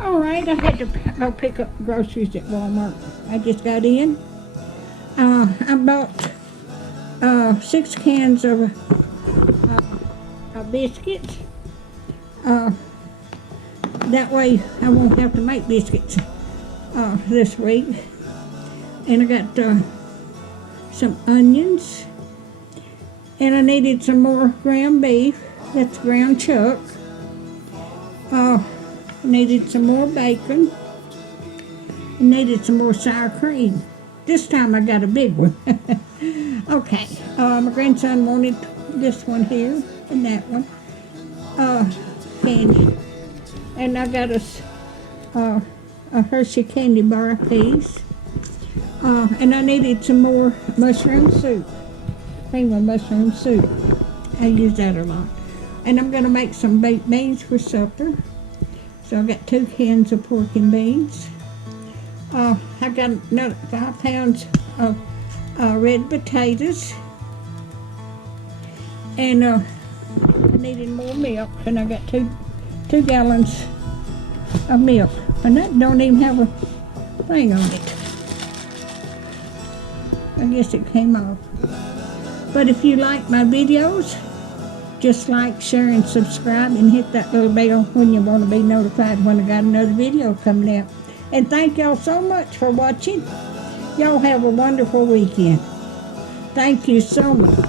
All right, I had to go pick up groceries at Walmart. I just got in. I bought 6 cans of biscuits. That way I won't have to make biscuits this week. And I got some onions. And I needed some more ground beef. That's ground chuck. Needed some more bacon. Needed some more sour cream. This time I got a big one. Okay, my grandson wanted this one here and that one. Candy. And I got a Hershey candy bar piece. And I needed some more mushroom soup. Cream of mushroom soup. I use that a lot. And I'm going to make some baked beans for supper. So I got 2 cans of pork and beans. I got another 5 pounds of red potatoes. And I needed more milk. And I got 2 gallons of milk. And that don't even have a thing on it. I guess it came off. But if you like my videos, just like, share, and subscribe, and hit that little bell when you want to be notified when I got another video coming out. And thank y'all so much for watching. Y'all have a wonderful weekend. Thank you so much.